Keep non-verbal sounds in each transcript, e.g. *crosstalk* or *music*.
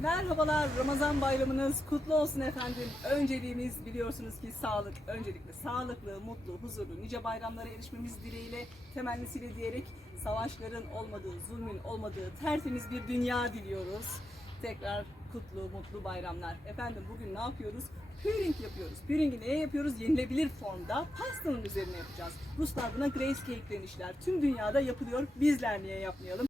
Merhabalar, Ramazan bayramınız kutlu olsun efendim. Önceliğimiz biliyorsunuz ki sağlık. Öncelikle sağlıklı, mutlu, huzurlu, nice bayramlara erişmemiz dileğiyle, temennisiyle diyerek savaşların olmadığı, zulmün olmadığı tertemiz bir dünya diliyoruz. Tekrar kutlu, mutlu bayramlar. Efendim bugün ne yapıyoruz? Pudding yapıyoruz. Pudding'i neye yapıyoruz? Yenilebilir formda pastanın üzerine yapacağız. Ruslar buna Grace Cake demişler. Tüm dünyada yapılıyor. Bizler niye yapmayalım?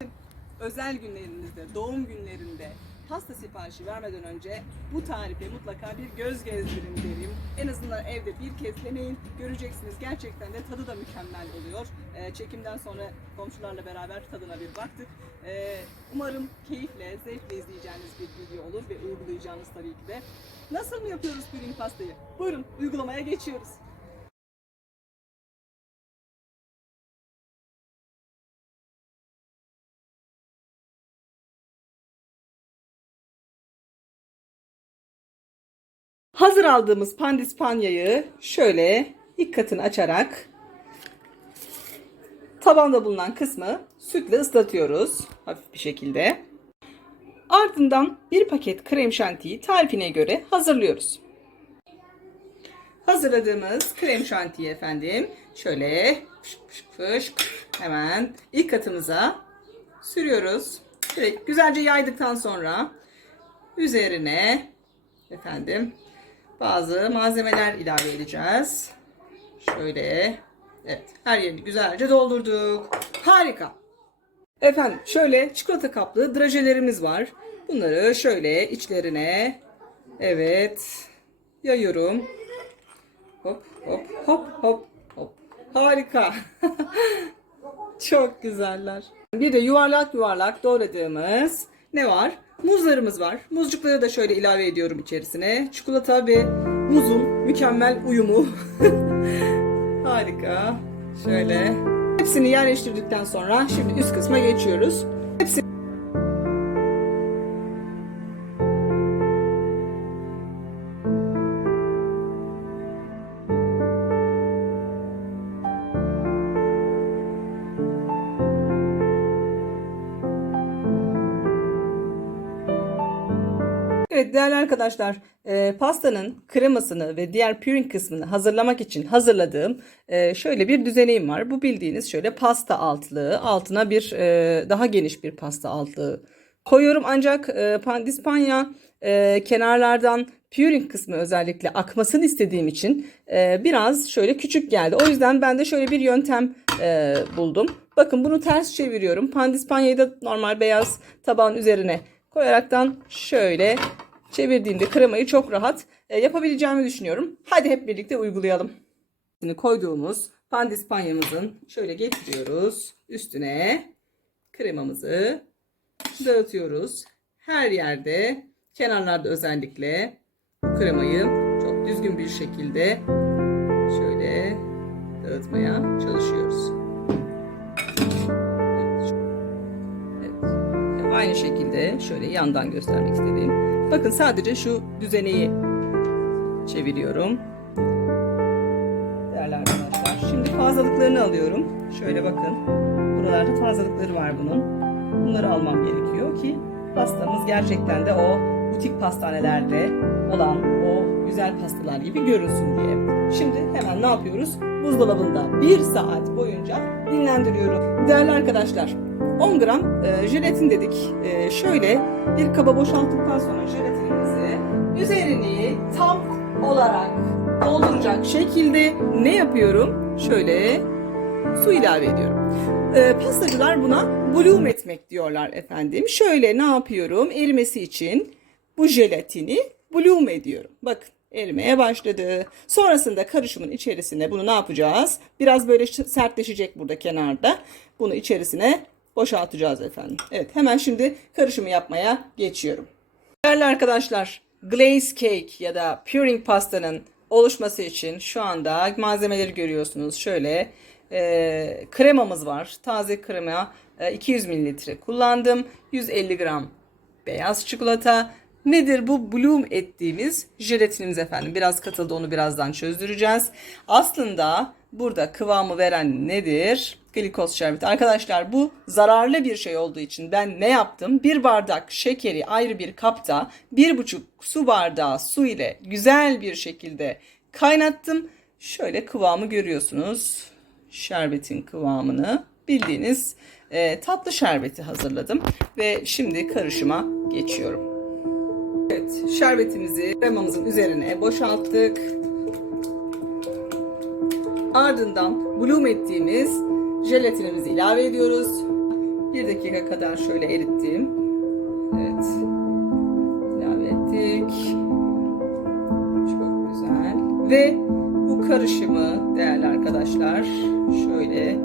özel günlerinizde, doğum günlerinde pasta siparişi vermeden önce bu tarife mutlaka bir göz gezdirin derim. En azından evde bir kez deneyin. Göreceksiniz gerçekten de tadı da mükemmel oluyor. Ee, çekimden sonra komşularla beraber tadına bir baktık. Ee, umarım keyifle, zevkle izleyeceğiniz bir video olur ve uygulayacağınız tabii ki de. Nasıl mı yapıyoruz pudding pastayı? Buyurun uygulamaya geçiyoruz. Hazır aldığımız pandispanyayı şöyle ilk katını açarak tabanda bulunan kısmı sütle ıslatıyoruz hafif bir şekilde. Ardından bir paket krem şantiyi tarifine göre hazırlıyoruz. Hazırladığımız krem şantiyi efendim şöyle fışk fışk fışk hemen ilk katımıza sürüyoruz. Şöyle güzelce yaydıktan sonra üzerine efendim bazı malzemeler ilave edeceğiz. Şöyle evet her yerini güzelce doldurduk. Harika. Efendim şöyle çikolata kaplı drajelerimiz var. Bunları şöyle içlerine evet yayıyorum. Hop hop hop hop hop. Harika. *laughs* Çok güzeller. Bir de yuvarlak yuvarlak doğradığımız ne var? Muzlarımız var. Muzcukları da şöyle ilave ediyorum içerisine. Çikolata ve muzun mükemmel uyumu. *laughs* Harika. Şöyle. Hepsini yerleştirdikten sonra şimdi üst kısma geçiyoruz. Evet değerli arkadaşlar e, pastanın kremasını ve diğer pudding kısmını hazırlamak için hazırladığım e, şöyle bir düzeneğim var. Bu bildiğiniz şöyle pasta altlığı altına bir e, daha geniş bir pasta altlığı koyuyorum. Ancak e, pandispanya e, kenarlardan pudding kısmı özellikle akmasını istediğim için e, biraz şöyle küçük geldi. O yüzden ben de şöyle bir yöntem e, buldum. Bakın bunu ters çeviriyorum. Pandispanyayı da normal beyaz tabağın üzerine koyaraktan şöyle çevirdiğimde kremayı çok rahat e, yapabileceğimi düşünüyorum. Hadi hep birlikte uygulayalım. Şimdi koyduğumuz pandispanyamızın şöyle getiriyoruz üstüne kremamızı dağıtıyoruz. Her yerde kenarlarda özellikle bu kremayı çok düzgün bir şekilde şöyle dağıtmaya çalışıyoruz. Aynı şekilde şöyle yandan göstermek istedim. Bakın sadece şu düzeneyi çeviriyorum. Değerli arkadaşlar. Şimdi fazlalıklarını alıyorum. Şöyle bakın. Buralarda fazlalıkları var bunun. Bunları almam gerekiyor ki pastamız gerçekten de o butik pastanelerde olan o güzel pastalar gibi görünsün diye. Şimdi hemen ne yapıyoruz? Buzdolabında bir saat boyunca dinlendiriyorum. Değerli arkadaşlar 10 gram e, jelatin dedik. E, şöyle bir kaba boşalttıktan sonra jelatinimizi üzerini tam olarak dolduracak şekilde ne yapıyorum? Şöyle su ilave ediyorum. E, pastacılar buna bloom etmek diyorlar efendim. Şöyle ne yapıyorum? Erimesi için bu jelatini bloom ediyorum. Bakın erimeye başladı. Sonrasında karışımın içerisine bunu ne yapacağız? Biraz böyle sertleşecek burada kenarda. Bunu içerisine boşaltacağız efendim. Evet hemen şimdi karışımı yapmaya geçiyorum. Değerli arkadaşlar glaze cake ya da pudding pastanın oluşması için şu anda malzemeleri görüyorsunuz. Şöyle e, kremamız var. Taze krema e, 200 mililitre kullandım. 150 gram beyaz çikolata. Nedir bu bloom ettiğimiz jelatinimiz efendim. Biraz katıldı onu birazdan çözdüreceğiz. Aslında burada kıvamı veren nedir? Glikoz şerbeti. Arkadaşlar bu zararlı bir şey olduğu için ben ne yaptım? Bir bardak şekeri ayrı bir kapta bir buçuk su bardağı su ile güzel bir şekilde kaynattım. Şöyle kıvamı görüyorsunuz. Şerbetin kıvamını bildiğiniz e, tatlı şerbeti hazırladım. Ve şimdi karışıma geçiyorum. Evet, şerbetimizi kremamızın üzerine boşalttık. Ardından bloom ettiğimiz jelatinimizi ilave ediyoruz. Bir dakika kadar şöyle erittim. Evet. İlave ettik. Çok güzel. Ve bu karışımı değerli arkadaşlar şöyle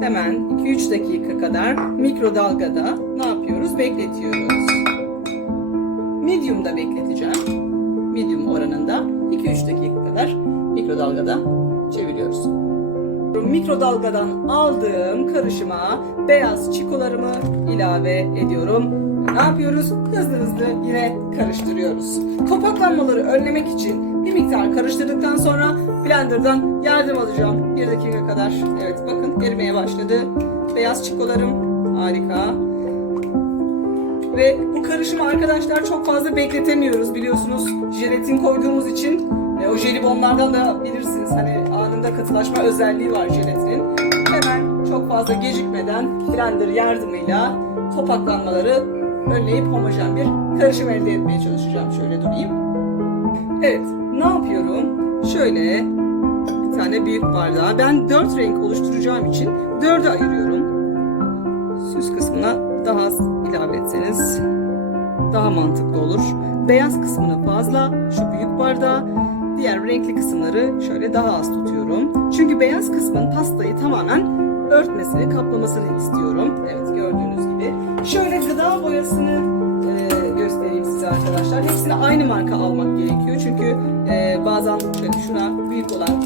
hemen 2-3 dakika kadar mikrodalgada ne yapıyoruz? Bekletiyoruz. Medium'da bekleteceğim. Medium oranında 2-3 dakika kadar mikrodalgada çeviriyoruz. Mikrodalgadan aldığım karışıma beyaz çikolarımı ilave ediyorum. Ne yapıyoruz? Hızlı hızlı yine karıştırıyoruz. Topaklanmaları önlemek için bir miktar karıştırdıktan sonra blenderdan yardım alacağım. Bir dakika kadar. Evet bakın erimeye başladı. Beyaz çikolarım harika. Ve bu karışımı arkadaşlar çok fazla bekletemiyoruz biliyorsunuz. Jelatin koyduğumuz için e, o jelibonlardan da bilirsiniz hani anında katılaşma özelliği var jelatinin. Hemen çok fazla gecikmeden blender yardımıyla topaklanmaları önleyip homojen bir karışım elde etmeye çalışacağım. Şöyle durayım. Evet ne yapıyorum? Şöyle bir tane büyük bardağa ben dört renk oluşturacağım için dörde ayırıyorum. Süs kısmına daha az ilave etseniz daha mantıklı olur. Beyaz kısmını fazla, şu büyük bardağa, diğer renkli kısımları şöyle daha az tutuyorum. Çünkü beyaz kısmın pastayı tamamen örtmesini, kaplamasını istiyorum. Evet gördüğünüz gibi. Şöyle gıda boyasını e, göstereyim size arkadaşlar. Hepsini aynı marka almak gerekiyor. Çünkü e, bazen şöyle şuna büyük olan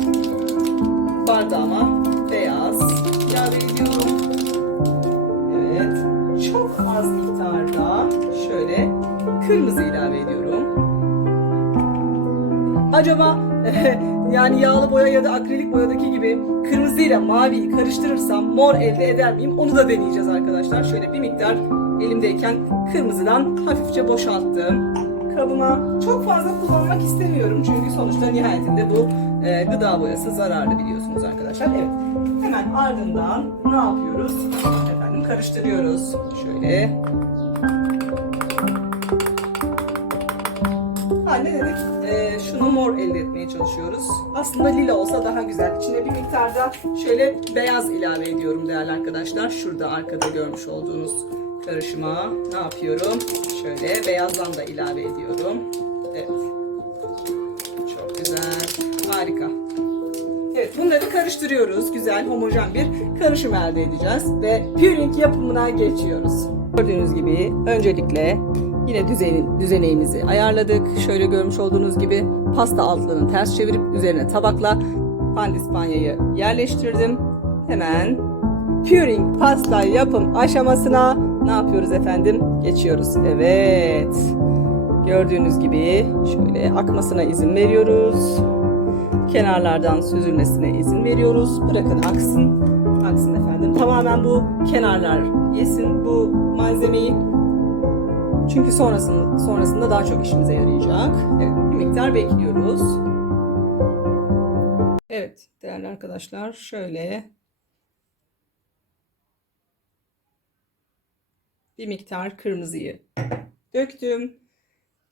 bardağıma beyaz ilave ediyorum. Evet. Çok az miktarda şöyle kırmızı ilave ediyorum. Acaba *laughs* yani yağlı boya ya da akrilik boyadaki gibi kırmızıyla maviyi karıştırırsam mor elde eder miyim? Onu da deneyeceğiz arkadaşlar. Şöyle bir miktar elimdeyken kırmızıdan hafifçe boşalttım. Kabıma çok fazla kullanmak istemiyorum çünkü sonuçta nihayetinde bu e, gıda boyası zararlı biliyorsunuz arkadaşlar. Evet. Hemen ardından ne yapıyoruz? Efendim karıştırıyoruz. Şöyle. Ha ne dedik? Ee, şunu mor elde etmeye çalışıyoruz. Aslında lila olsa daha güzel. İçine bir miktarda şöyle beyaz ilave ediyorum değerli arkadaşlar. Şurada arkada görmüş olduğunuz karışıma ne yapıyorum? Şöyle beyazdan da ilave ediyorum. Evet. Çok güzel. Harika. Evet bunları karıştırıyoruz. Güzel homojen bir karışım elde edeceğiz. Ve pudding yapımına geçiyoruz. Gördüğünüz gibi öncelikle yine düzeni, düzeneğimizi ayarladık. Şöyle görmüş olduğunuz gibi pasta altlığını ters çevirip üzerine tabakla pandispanyayı yerleştirdim. Hemen pudding pasta yapım aşamasına ne yapıyoruz efendim? Geçiyoruz. Evet. Gördüğünüz gibi şöyle akmasına izin veriyoruz kenarlardan süzülmesine izin veriyoruz. Bırakın aksın. Aksın efendim. Tamamen bu kenarlar yesin bu malzemeyi. Çünkü sonrasında, sonrasında daha çok işimize yarayacak. Evet, bir miktar bekliyoruz. Evet değerli arkadaşlar şöyle bir miktar kırmızıyı döktüm.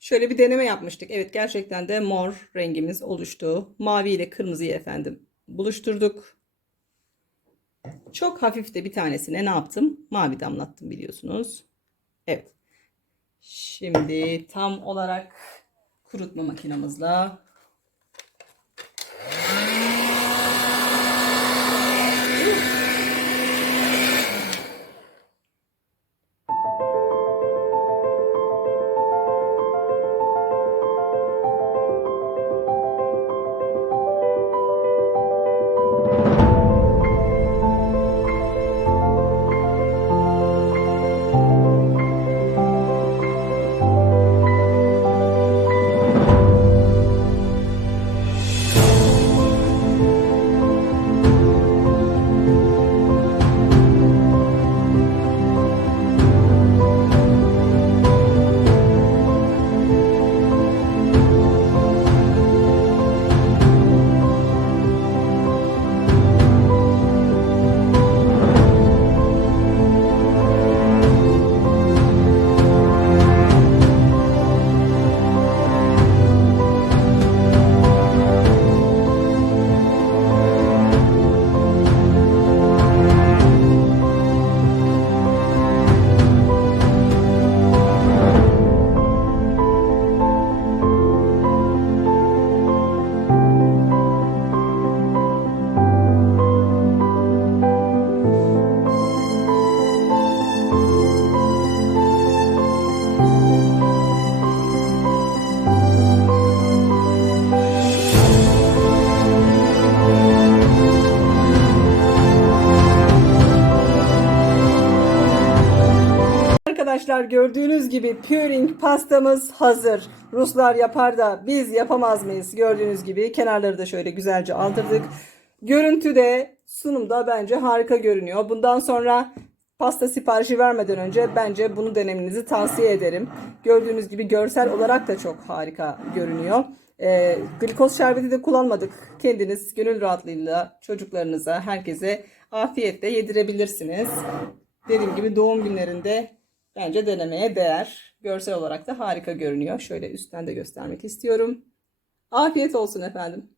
Şöyle bir deneme yapmıştık. Evet gerçekten de mor rengimiz oluştu. Mavi ile kırmızıyı efendim buluşturduk. Çok hafif de bir tanesine ne yaptım? Mavi damlattım biliyorsunuz. Evet. Şimdi tam olarak kurutma makinamızla Arkadaşlar gördüğünüz gibi pudding pastamız hazır. Ruslar yapar da biz yapamaz mıyız? Gördüğünüz gibi kenarları da şöyle güzelce aldırdık. Görüntüde sunumda bence harika görünüyor. Bundan sonra pasta siparişi vermeden önce bence bunu denemenizi tavsiye ederim. Gördüğünüz gibi görsel olarak da çok harika görünüyor. Ee, glikoz şerbeti de kullanmadık. Kendiniz gönül rahatlığıyla çocuklarınıza, herkese afiyetle yedirebilirsiniz. Dediğim gibi doğum günlerinde bence denemeye değer. Görsel olarak da harika görünüyor. Şöyle üstten de göstermek istiyorum. Afiyet olsun efendim.